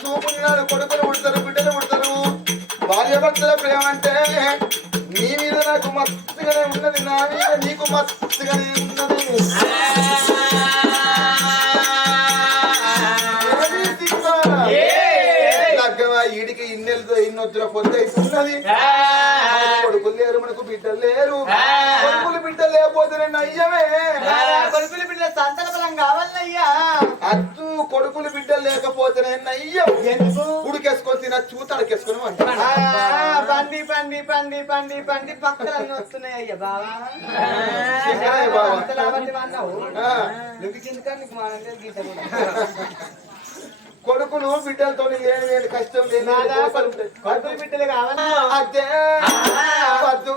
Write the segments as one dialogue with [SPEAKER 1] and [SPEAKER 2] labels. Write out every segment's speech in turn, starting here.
[SPEAKER 1] చూపున్నాడు కొడుకులు పుడతారు బిడ్డలు పుడతారు భార్య భర్తల ప్రేమ అంటే నీ మీద నాకు మస్తుగానే ఉన్నది నా మీద నీకు మస్తుగానే ఉన్నది. ఈడికి ఇన్నెలతో ఇన్నొద్దుల పొద్దు అవుతున్నది కొడుకులు లేరు మనకు బిడ్డలు లేరు. కొడుకులు బిడ్డలు లేకపోతే నయ్యమే.
[SPEAKER 2] కొడుకులు బిడ్డ సంతల బలం కావాలయ్యా.
[SPEAKER 1] అద్దు కొడుకులు బిడ్డలు లేకపోతేనే నయ్యం.
[SPEAKER 2] ఎందుకు?
[SPEAKER 1] ఉడికేసుకొని తిన చూత అడకేసుకొని అంటారు
[SPEAKER 2] ఆ, పండి పండి పండి పండి పండి పక్కలన్నీ వస్తున్నాయి బావా.
[SPEAKER 1] కొడుకులు బిడ్డలతో లేని లేని కష్టం ఉంటాయి.
[SPEAKER 2] కొడుకులు బిడ్డలు కావాలా?
[SPEAKER 1] అదే వద్దు.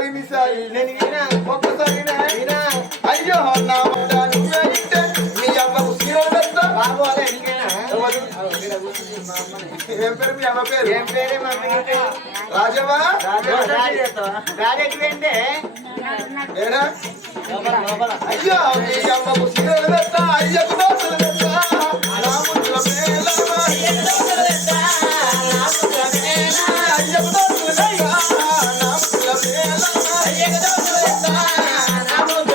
[SPEAKER 1] ఒక్కసారి మిసారి నేను ఒక్కసారి అయ్యో నా మాట నువ్వే ఇంటే నీ అమ్మకు సీరలు తెస్తా బాబు అదే ఏం పేరు మీ అమ్మ పేరు?
[SPEAKER 2] ఏం పేరే మమ్మీ
[SPEAKER 1] రాజవా
[SPEAKER 2] రాజెట్ అంటే
[SPEAKER 1] ఏనా? అయ్యో మీ అమ్మకు తెస్తా అయ్యకు దోశలు పేలమ్మ. అయ్యకు దోశలు